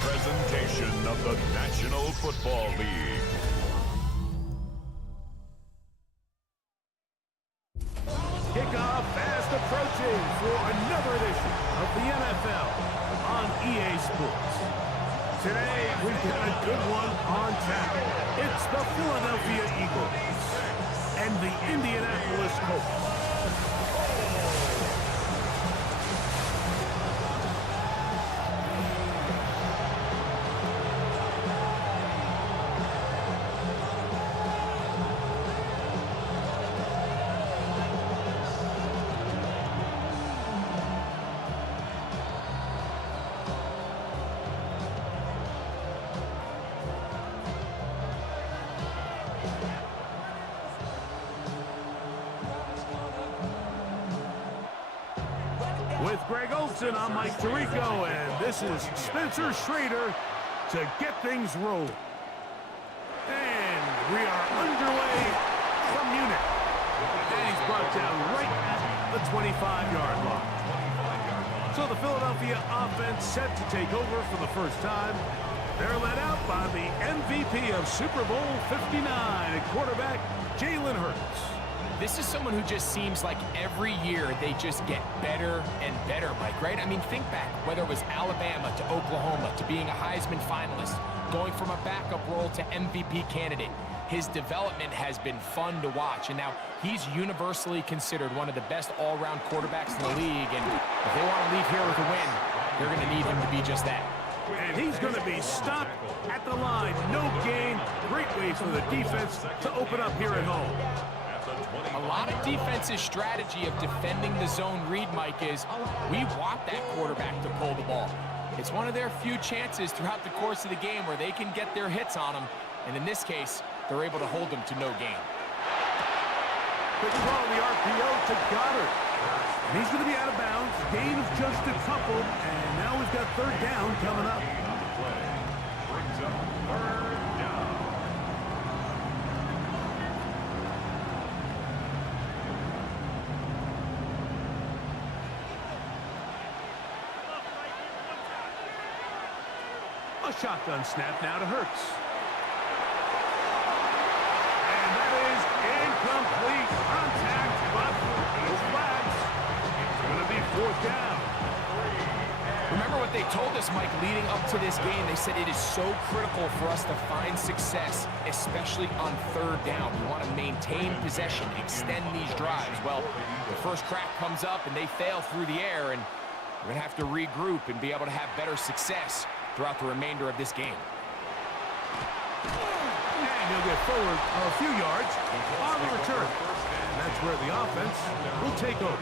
presentation of the National Football League. Kickoff fast approaching for another edition of the NFL on EA Sports. Today, we've got a good one on tap. It's the Philadelphia Eagles and the Indianapolis Colts. With Greg Olson, I'm Mike Tirico, and this is Spencer Schrader to get things rolling. And we are underway from Munich. And he's brought down right at the 25-yard line. So the Philadelphia offense set to take over for the first time. They're led out by the MVP of Super Bowl 59 at quarterback, Jalen Hurts. This is someone who just seems like every year they just get better and better, Mike, right? I mean, think back, whether it was Alabama to Oklahoma to being a Heisman finalist, going from a backup role to MVP candidate. His development has been fun to watch, and now he's universally considered one of the best all-around quarterbacks in the league, and if they want to leave here with a win, they're going to need him to be just that. And he's going to be stopped at the line. No gain. Great way for the defense to open up here at home. A lot of defensive strategy of defending the zone read, Mike, is we want that quarterback to pull the ball. It's one of their few chances throughout the course of the game where they can get their hits on them, and in this case, they're able to hold them to no gain. Quick throw on the RPO to Goddard. And he's going to be out of bounds. Gain of just a couple, and now we've got third down coming up. Brings up third down. A shotgun snap now to Hurts. And that is incomplete. Contact, but no flags. It's going to be fourth down. Remember what they told us, Mike, leading up to this game. They said it is so critical for us to find success, especially on third down. We want to maintain possession, extend these drives. Well, the first crack comes up and they fail through the air, and we're going to have to regroup and be able to have better success throughout the remainder of this game. And he'll get forward a few yards on the return. And that's where the offense will take over.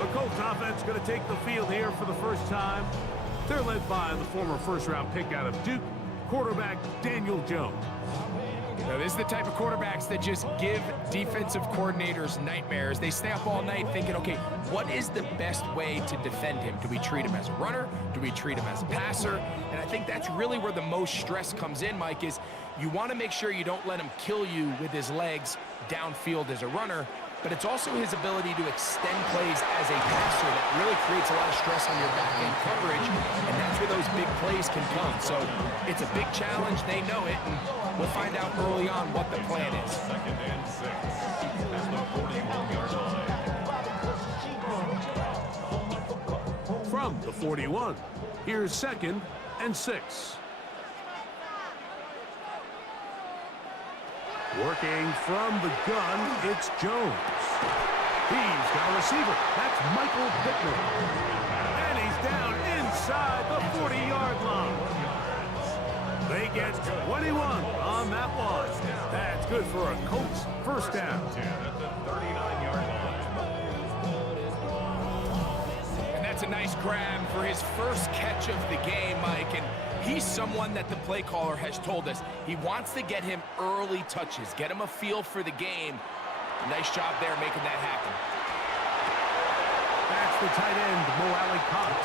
The Colts offense going to take the field here for the first time. They're led by the former first-round pick out of Duke, quarterback Daniel Jones. Now, this is the type of quarterbacks that just give defensive coordinators nightmares. They stay up all night thinking, okay, what is the best way to defend him? Do we treat him as a runner? Do we treat him as a passer? And I think that's really where the most stress comes in, Mike, is you want to make sure you don't let him kill you with his legs downfield as a runner, but it's also his ability to extend plays as a passer that really creates a lot of stress on your back-end coverage, and that's where those big plays can come. So it's a big challenge. They know it, and we'll find out early on what the plan is. Second and 6 at the 41-yard line. From the 41, here's second and 6. Working from the gun, it's Jones. He's got a receiver. That's Michael Pittman. And he's down inside the 40-yard line. They get 21 on that one. That's good for a Colts first down. At the 39-yard line. And that's a nice grab for his first catch of the game, Mike. And he's someone that the play caller has told us he wants to get him early touches, get him a feel for the game. Nice job there making that happen. That's the tight end, Mo Alley Cox.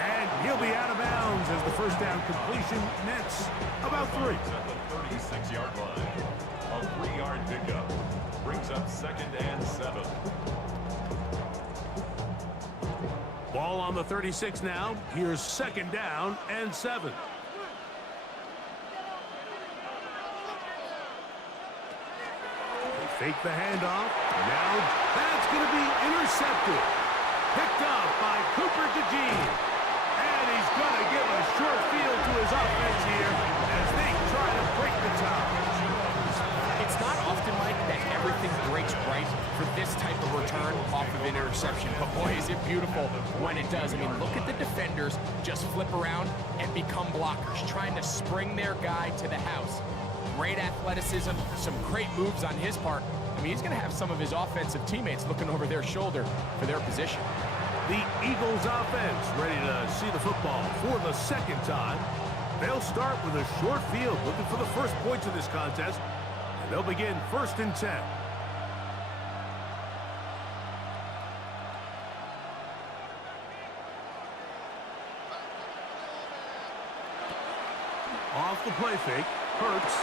And he'll be out of bounds as the first down completion nets about 3. At the 36-yard line. A 3-yard pickup brings up second and 7. Ball on On the 36 now, here's 2nd down and 7. They fake the handoff. Now that's going to be intercepted. Picked off by Cooper DeJean. And he's going to give a short field to his offense here as they try to break the top. It's not often, Mike, that everything breaks right for this type of return off of an interception. But boy, is it beautiful when it does. I mean, look at the defenders just flip around and become blockers, trying to spring their guy to the house. Great athleticism, some great moves on his part. I mean, he's going to have some of his offensive teammates looking over their shoulder for their position. The Eagles offense ready to see the football for the 2nd time. They'll start with a short field, looking for the first points of this contest. And they'll begin 1st and 10. Off the play fake, Hurts.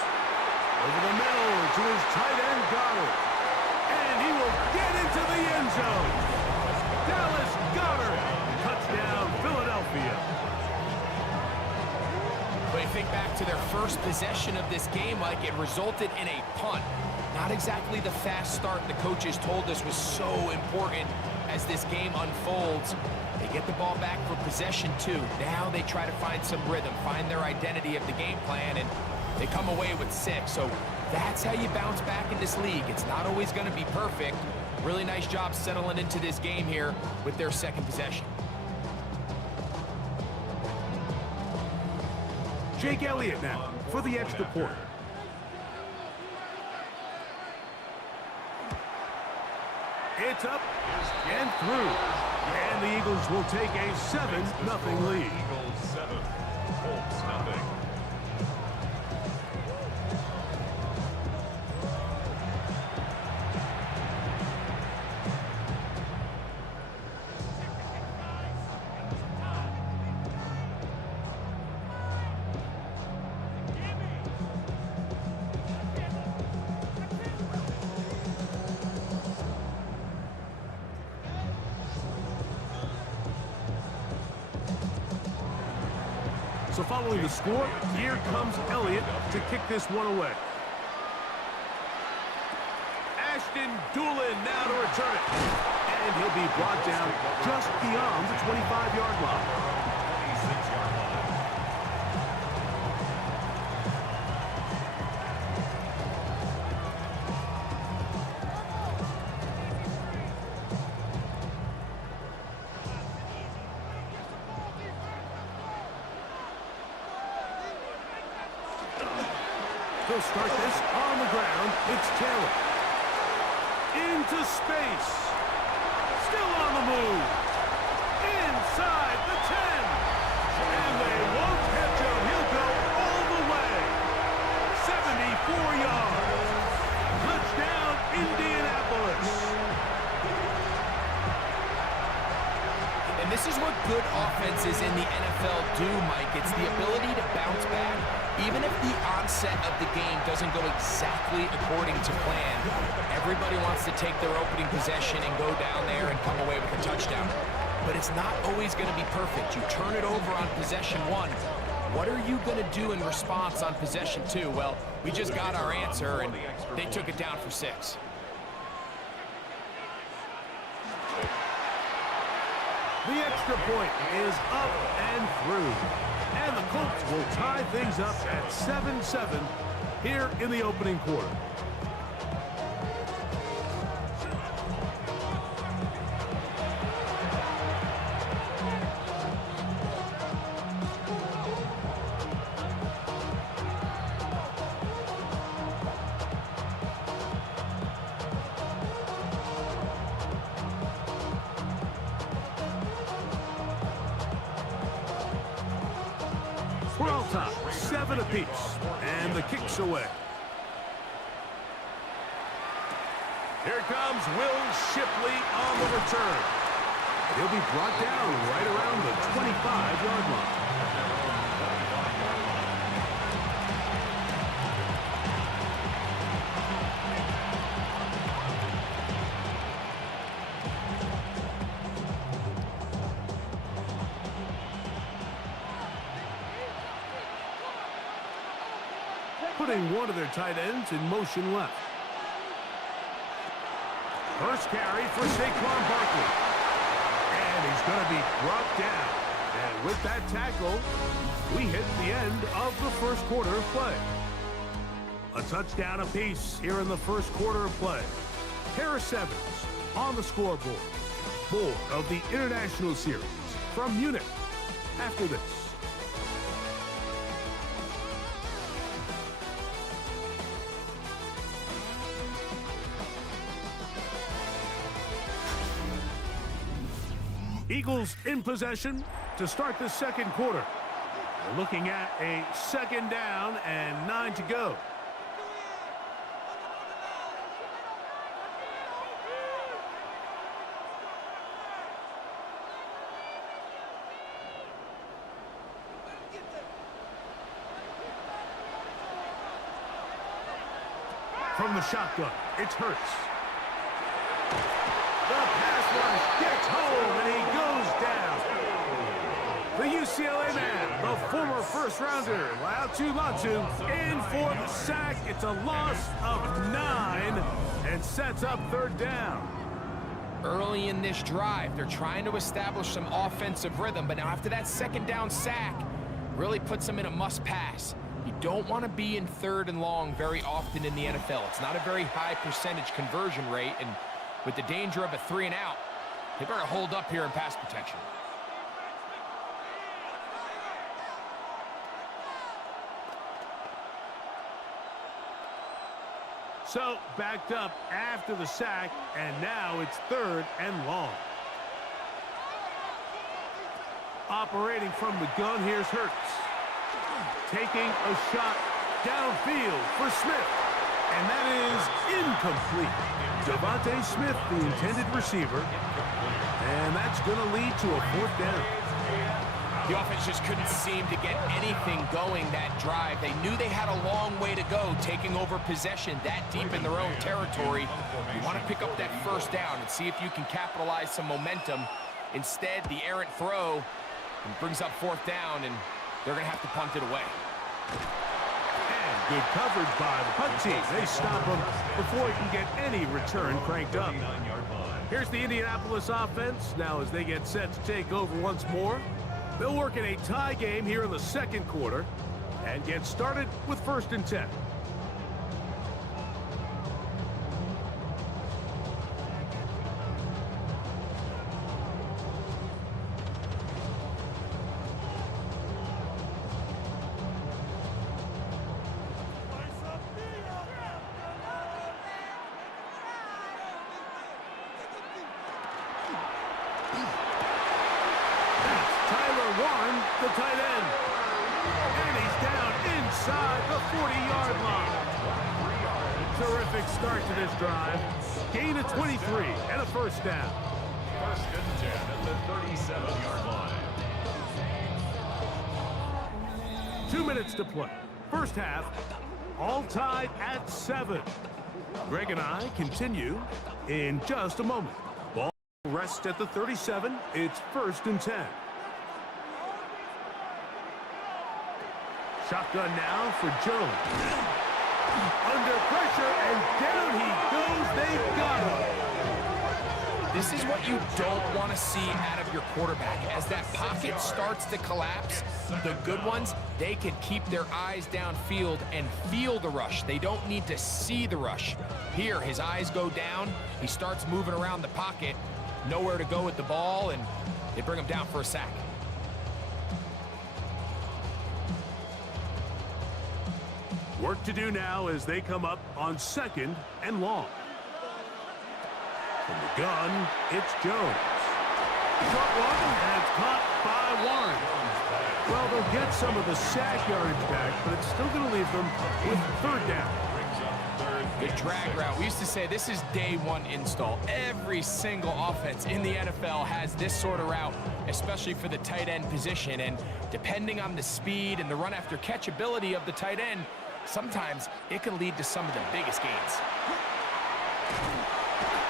Over the middle to his tight end, Goddard. And he will get into the end zone. Dallas Goddard. Touchdown, Philadelphia. But you think back to their first possession of this game, like it resulted in a punt. Not exactly the fast start the coaches told us was so important as this game unfolds. They get the ball back for possession 2. Now they try to find some rhythm, find their identity of the game plan, and they come away with 6. So that's how you bounce back in this league. It's not always going to be perfect. Really nice job settling into this game here with their 2nd possession. Jake Elliott now for the extra point. It's up and through. And the Eagles will take a 7-0 lead. Eagles 7, Colts nothing. So following the score, here comes Elliott to kick this one away. Ashton Doolin now to return it. And he'll be brought down just beyond the 25-yard line. 26-yard line. He'll start this on the ground. It's Taylor. Into space. Still on the move. Inside the 10. And they won't catch him. He'll go all the way. 74 yards. Touchdown, Indianapolis. And this is what good offenses in the NFL do, Mike. It's the ability to bounce back. Even if the onset of the game doesn't go exactly according to plan, everybody wants to take their opening possession and go down there and come away with a touchdown. But it's not always going to be perfect. You turn it over on possession 1. What are you going to do in response on possession 2? Well, we just got our answer, and they took it down for 6. The extra point is up and through. And the Colts will tie things up at 7-7 here in the opening quarter. We're all top, 7 apiece, and the kick's away. Here comes Will Shipley on the return. He'll be brought down right around the 25-yard line. putting one of their tight ends in motion left. First carry for Saquon Barkley. And he's going to be brought down. And with that tackle, we hit the end of the first quarter of play. A touchdown apiece here in the first quarter of play. Harris Evans on the scoreboard. More of the International Series from Munich after this. Eagles in possession to start the second quarter. We're looking at a second down and 9 to go. From the shotgun, it's Hurts. The pass rush gets home, and he goes down. The UCLA man, the former first-rounder, Latu Latu, in for the sack. It's a loss of 9 and sets up third down. Early in this drive, they're trying to establish some offensive rhythm, but now after that second down sack, really puts them in a must-pass. You don't want to be in third and long very often in the NFL. It's not a very high percentage conversion rate, and with the danger of a 3 and out, they better hold up here in pass protection. So, backed up after the sack, and now it's third and long. Operating from the gun, here's Hurts. Taking a shot downfield for Smith, and that is incomplete. Devontae Smith, the intended receiver, and that's going to lead to a fourth down. The offense just couldn't seem to get anything going that drive. They knew they had a long way to go, taking over possession that deep in their own territory. You want to pick up that first down and see if you can capitalize some momentum. Instead, the errant throw brings up fourth down, and they're going to have to punt it away. And good coverage by the punt team. They stop him before he can get any return cranked up. Here's the Indianapolis offense. Now as they get set to take over once more, they'll work in a tie game here in the second quarter and get started with 1st and 10. The tight end. And he's down inside the 40-yard line. Terrific start to this drive. Gain of 23 and a first down. 1st and 10 at the 37-yard line. 2 minutes to play. First half, all tied at 7. Greg and I continue in just a moment. Ball rests at the 37. It's 1st and 10. Shotgun now for Jones. Under pressure, and down he goes. They've got him. This is what you don't want to see out of your quarterback. As that pocket starts to collapse, the good ones, they can keep their eyes downfield and feel the rush. They don't need to see the rush. Here, his eyes go down. He starts moving around the pocket. Nowhere to go with the ball, and they bring him down for a sack. Work to do now as they come up on 2nd and long. From the gun, it's Jones. Short one, and it's caught by Warren. Well, they'll get some of the sack yardage back, but it's still going to leave them with 3rd down. The drag route. We used to say this is day 1 install. Every single offense in the NFL has this sort of route, especially for the tight end position. And depending on the speed and the run after catch ability of the tight end, sometimes it can lead to some of the biggest gains.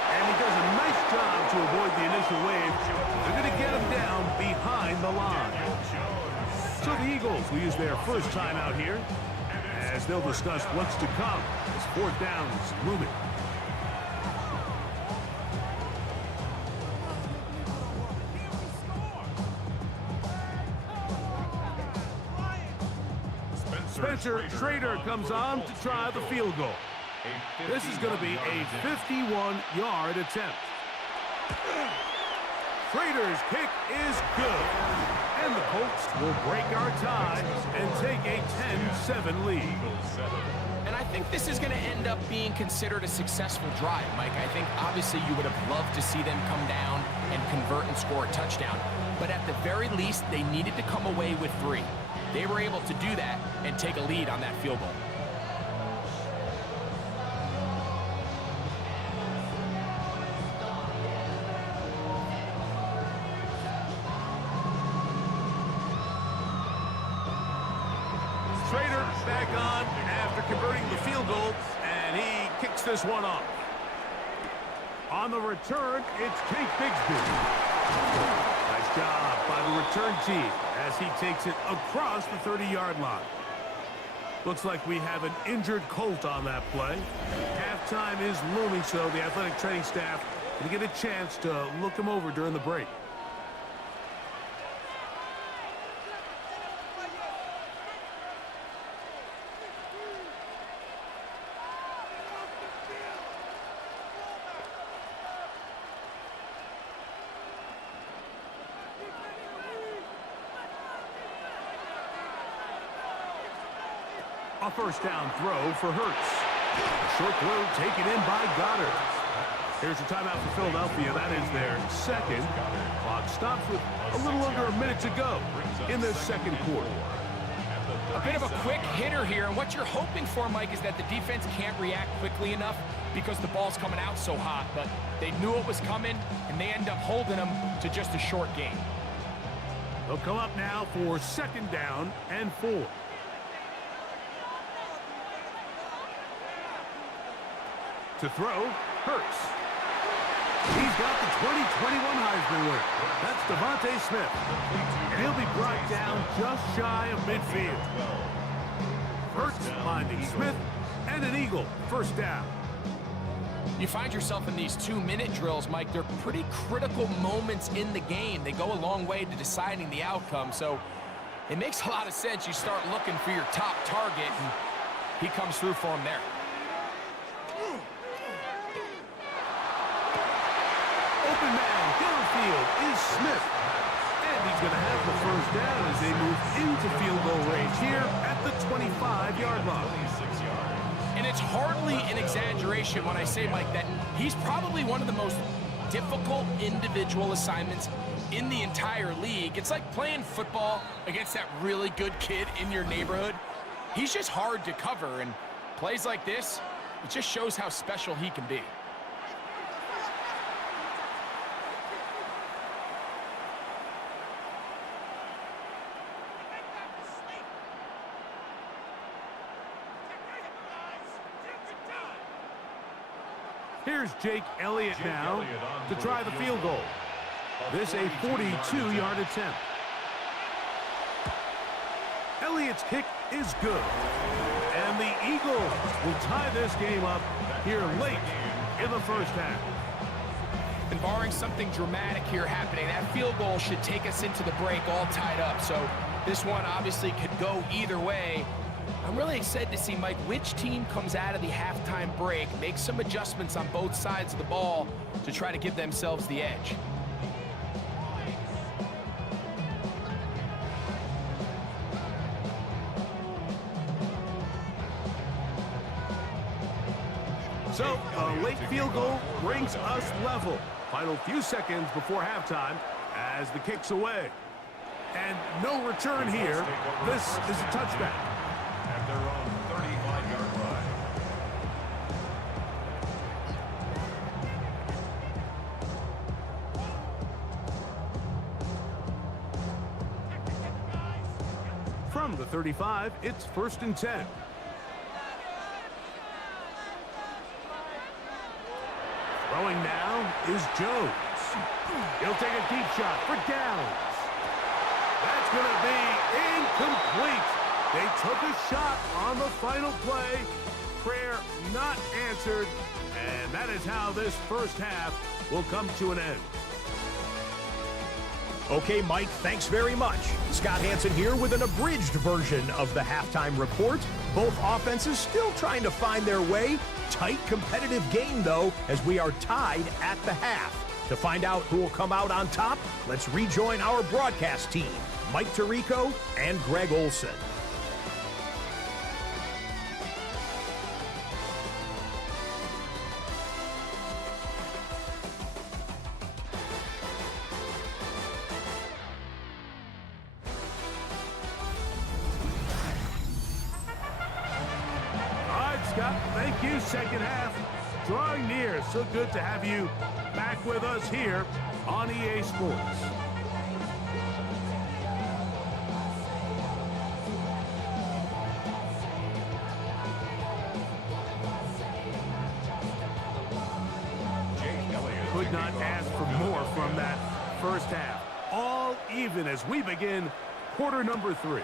And he does a nice job to avoid the initial wave. They're going to get him down behind the line. So the Eagles will use their first timeout here. as they'll discuss what's to come as fourth down is looming. Spencer Schrader comes on to try the field goal. This is going to be a 51-yard attempt. Schrader's kick is good. And the Colts will break our tie and take a 10-7 lead. And I think this is going to end up being considered a successful drive, Mike. I think obviously you would have loved to see them come down and convert and score a touchdown. But at the very least, they needed to come away with 3. They were able to do that and take a lead on that field goal. Schrader back on after converting the field goal, and he kicks this one off. On the return, it's Kate Bigsby. Nice job by the return team as he takes it across the 30-yard line. Looks like we have an injured Colt on that play. Halftime is looming, so the athletic training staff will get a chance to look him over during the break. A first down throw for Hurts. Short throw taken in by Goddard. Here's a timeout for Philadelphia. That is their second. Clock stops with a little under a minute to go in the second quarter. A bit of a quick hitter here, and what you're hoping for, Mike, is that the defense can't react quickly enough because the ball's coming out so hot, but they knew it was coming, and they end up holding them to just a short gain. They'll come up now for second down and 4. To throw, Hurts. He's got the 2021 Heisman winner. That's Devontae Smith. And he'll be brought down just shy of midfield. Hurts finding Smith, and an Eagle first down. You find yourself in these 2-minute drills, Mike. They're pretty critical moments in the game. They go a long way to deciding the outcome, so it makes a lot of sense. You start looking for your top target, and he comes through for him there. Open man downfield is Smith. And he's going to have the first down as they move into field goal range here at the 25-yard line. And it's hardly an exaggeration when I say, Mike, that he's probably one of the most difficult individual assignments in the entire league. It's like playing football against that really good kid in your neighborhood. He's just hard to cover, and plays like this, it just shows how special he can be. Here's Jake Elliott now to try the field goal. This a 42-yard attempt. Elliott's kick is good. And the Eagles will tie this game up here late in the first half. And barring something dramatic here happening, that field goal should take us into the break all tied up. So this one obviously could go either way. I'm really excited to see, Mike, which team comes out of the halftime break, make some adjustments on both sides of the ball to try to give themselves the edge. So a late field goal brings us level. Final few seconds before halftime as the kick's away. And no return here. This is a touchback. At their own 35-yard line. From the 35, it's 1st and 10. Throwing now is Jones. He'll take a deep shot for downs. That's going to be incomplete. They took a shot on the final play. Prayer not answered. And that is how this first half will come to an end. Okay, Mike, thanks very much. Scott Hansen here with an abridged version of the halftime report. Both offenses still trying to find their way. Tight, competitive game, though, as we are tied at the half. To find out who will come out on top, let's rejoin our broadcast team, Mike Tirico and Greg Olson. Scott, thank you. Second half drawing near. So good to have you back with us here on EA Sports. Could not ask for more from that first half. All even as we begin quarter number 3.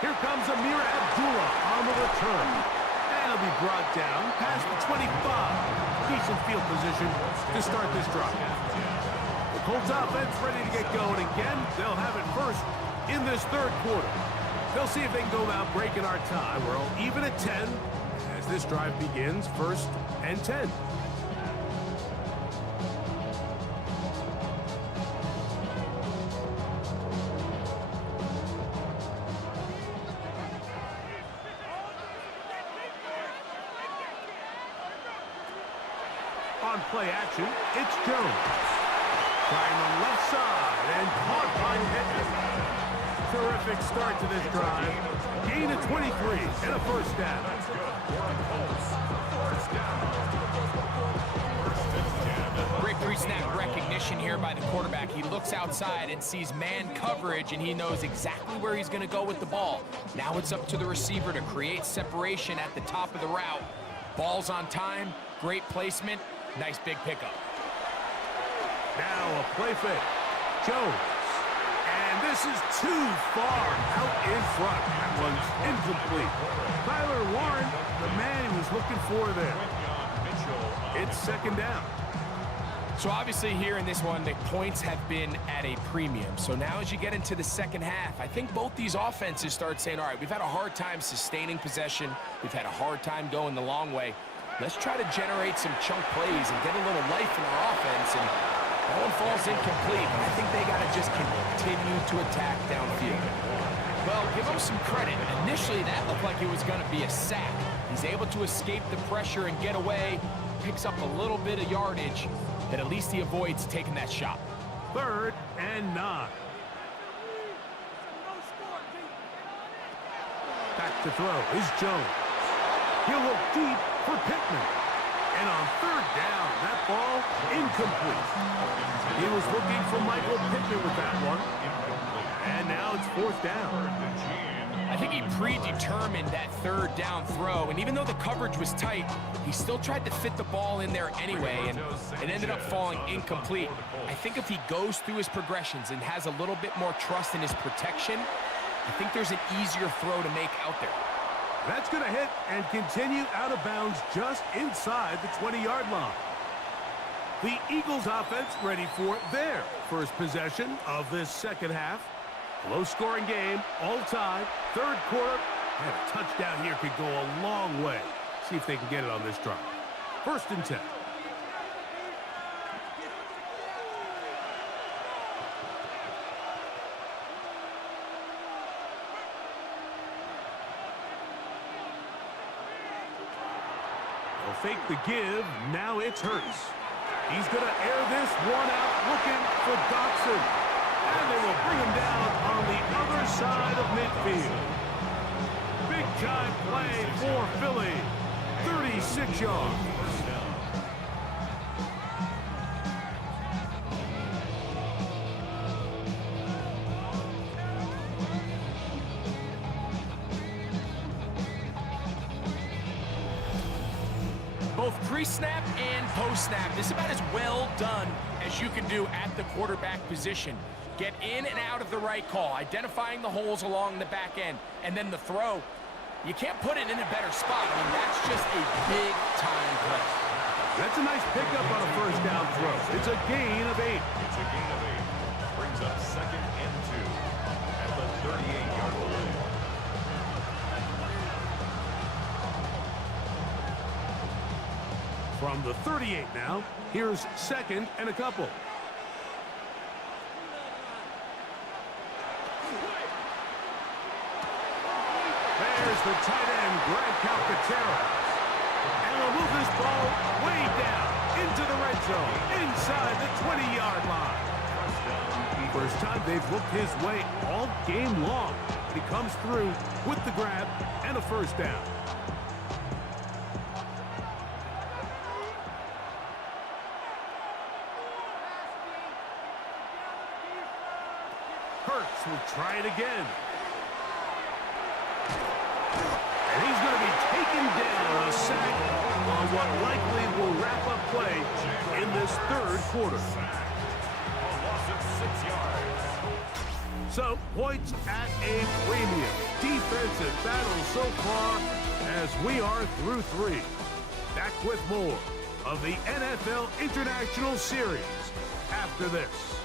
Here comes Amir Abdullah on the return. He'll be brought down past the 25. Decent field position to start this drive. The Colts offense ready to get going again. They'll have it first in this third quarter. They'll see if they can go about breaking our tie. We're all even at 10 as this drive begins, first and 10. On play action, it's Jones. Trying the left side and caught by Pittman. Terrific start to this drive. Gain of 23 and a first down. Great pre-snap recognition here by the quarterback. He looks outside and sees man coverage, and he knows exactly where he's going to go with the ball. Now it's up to the receiver to create separation at the top of the route. Ball's on time, great placement. Nice big pickup. Now a play fake. Jones. And this is too far out in front. That one's incomplete. Tyler Warren, the man he was looking for there. It's second down. So obviously here in this one, the points have been at a premium. So now as you get into the second half, I think both these offenses start saying, all right, we've had a hard time sustaining possession. We've had a hard time going the long way. Let's try to generate some chunk plays and get a little life in our offense. And that one falls incomplete. I think they got to just continue to attack downfield. Well, give him some credit. Initially, that looked like it was going to be a sack. He's able to escape the pressure and get away. Picks up a little bit of yardage that at least he avoids taking that shot. Third and 9. Back to throw is Jones. He'll look deep for Pittman. And on third down, that ball incomplete. He was looking for Michael Pittman with that one. And now it's fourth down. I think he predetermined that third down throw, and even though the coverage was tight, he still tried to fit the ball in there anyway, and it ended up falling incomplete. I think if he goes through his progressions and has a little bit more trust in his protection, I think there's an easier throw to make out there. That's going to hit and continue out of bounds just inside the 20-yard line. The Eagles offense ready for their first possession of this second half. Low-scoring game, all tied, third quarter, and a touchdown here could go a long way. See if they can get it on this drive. First and 10. They'll fake the give, now it's Hurts. He's going to air this one out, looking for Dotson. And they will bring him down on the other side of midfield. Big-time play for Philly. 36 yards. Both pre-snap and post-snap, this is about as well done as you can do at the quarterback position. Get in and out of the right call, identifying the holes along the back end. And then the throw, you can't put it in a better spot. I mean, that's just a big-time play. That's a nice pickup on a first down throw. It's a gain of 8. It's a gain of 8. Brings up 2nd and 2 at the 38-yard line. From the 38 now, here's 2nd and a couple. There's the tight end, Greg Calcaterra. And they'll move this ball way down into the red zone, inside the 20-yard line. First time they've looked his way all game long. He comes through with the grab and a first down. Hurts will try it again. And he's going to be taken down, a sack on what likely will wrap up play in this third quarter. A loss of 6 yards. So, points at a premium. Defensive battle so far as we are through 3. Back with more of the NFL International Series after this.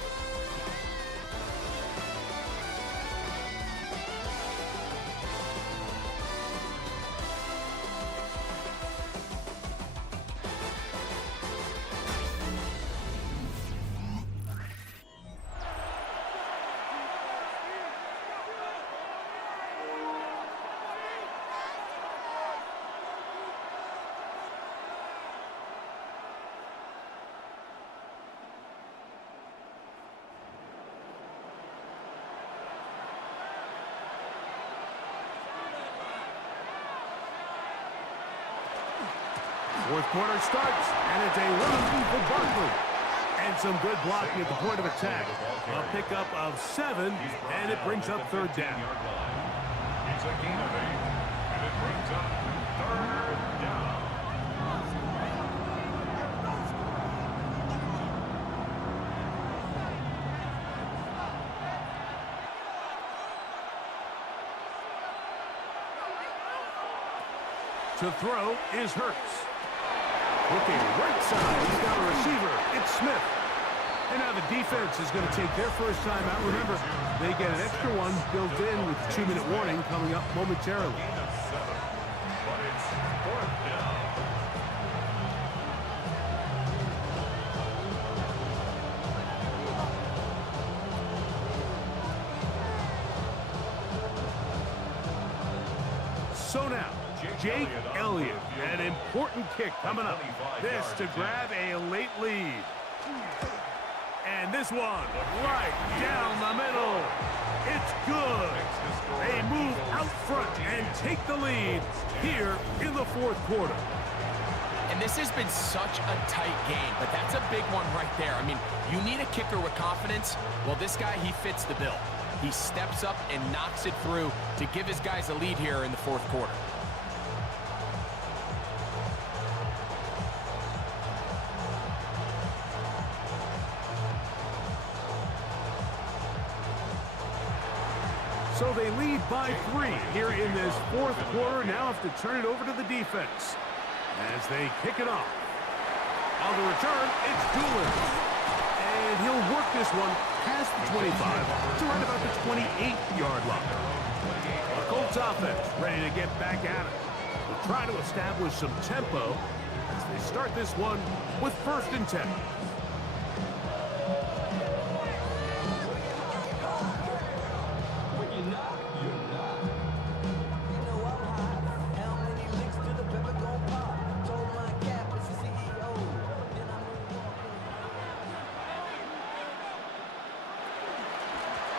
Fourth quarter starts, and it's a run for Barkley. And some good blocking at the point of attack. A pickup of 7, and it brings up third down. It's a gain of 8, and it brings up third down. To throw is Hurts. Looking right side, he's got a receiver. It's Smith. And now the defense is going to take their first time out. Remember, they get an extra one built in with 2-minute warning coming up momentarily. Gain of 7, but it's 4th down. So now, Jake Elliott, an important kick coming up. This to grab a late lead. And this one, right down the middle. It's good. They move out front and take the lead here in the fourth quarter. And this has been such a tight game, but that's a big one right there. I mean, you need a kicker with confidence. Well, this guy, he fits the bill. He steps up and knocks it through to give his guys a lead here in the fourth quarter. So they lead by 3 here in this fourth quarter. Now have to turn it over to the defense as they kick it off. On the return, it's Doolin. And he'll work this one past the 25 to right about the 28-yard line. The Colts offense ready to get back at it. They'll try to establish some tempo as they start this one with 1st and 10.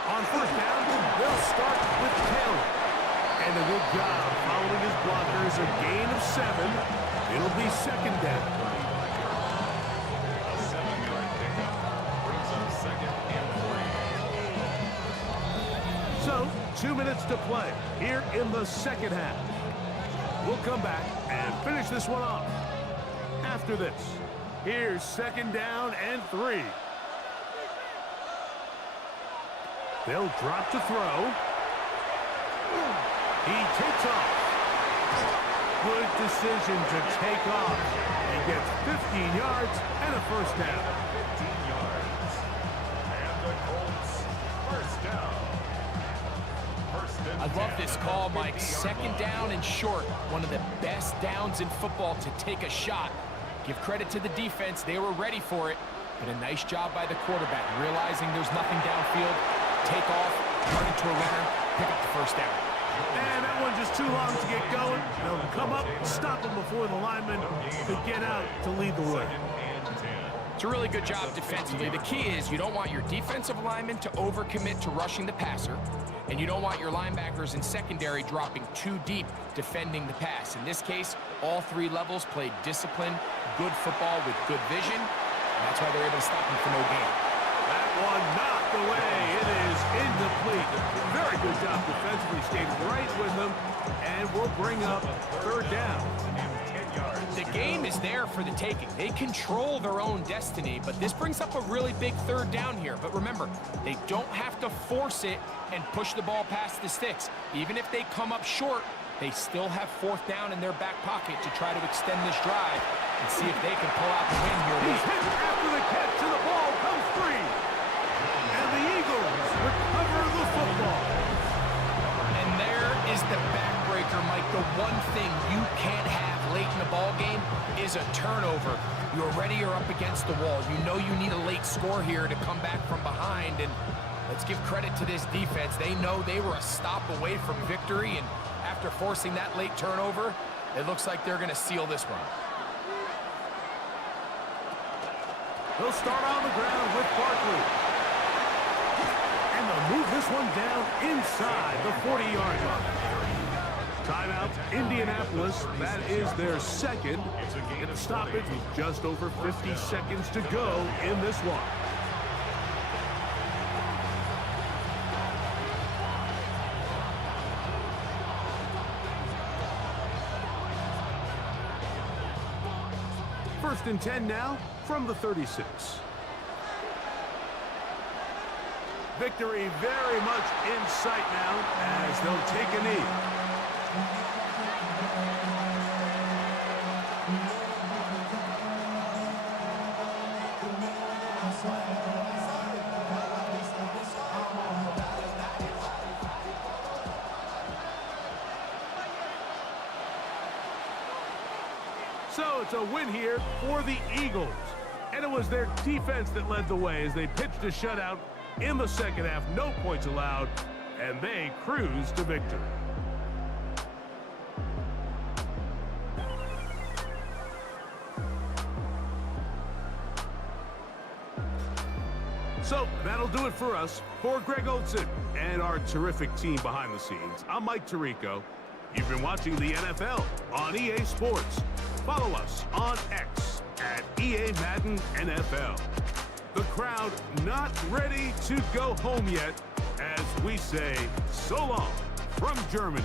On 1st down, they'll start with Taylor. And a good job following his blockers, a gain of 7. It'll be 2nd down. A 7-yard pickup brings up 2nd and 3. So, 2 minutes to play here in the second half. We'll come back and finish this one off. After this, here's 2nd down and 3. They'll drop to throw. He takes off. Good decision to take off. He gets 15 yards and a first down. 15 yards. And the Colts, first down. I love this call, Mike. Second down and short. One of the best downs in football to take a shot. Give credit to the defense. They were ready for it. But a nice job by the quarterback, realizing there's nothing downfield. Take off, turn into a runner, pick up the first down. And that one just too long to get going. They'll come up, stop him before the lineman could get out to lead the way. It's a really good job defensively. The key is you don't want your defensive linemen to overcommit to rushing the passer, and you don't want your linebackers in secondary dropping too deep defending the pass. In this case, all three levels played disciplined, good football with good vision, and that's why they're able to stop him for no gain. That one knocked away. It is incomplete. Very good job defensively. Stayed right with them, and we'll bring up third down. The game is there for the taking. They control their own destiny, but this brings up a really big third down here. But remember, they don't have to force it and push the ball past the sticks. Even if they come up short, they still have fourth down in their back pocket to try to extend this drive and see if they can pull out the win here. He's hit after the catch, and the ball comes free. And the Eagles recover the football. And there is the backbreaker, Mike. The one thing you can't have late in the ball game is a turnover. You're already up against the wall. You know you need a late score here to come back from behind. And let's give credit to this defense. They know they were a stop away from victory, and after forcing that late turnover, it looks like they're going to seal this one. They'll start on the ground with Barkley. And they'll move this one down inside the 40-yard line. Timeout, Indianapolis. That is their second. And a stoppage with just over 50 seconds to go in this one. First and 10 now from the 36. Victory very much in sight now as they'll take a knee. So it's a win here for the Eagles. And it was their defense that led the way as they pitched a shutout in the second half. No points allowed, and they cruise to victory. So that'll do it for us. For Greg Olson and our terrific team behind the scenes, I'm Mike Tirico. You've been watching the NFL on EA Sports. Follow us on X at EA Madden NFL. The crowd not ready to go home yet as we say so long from Germany.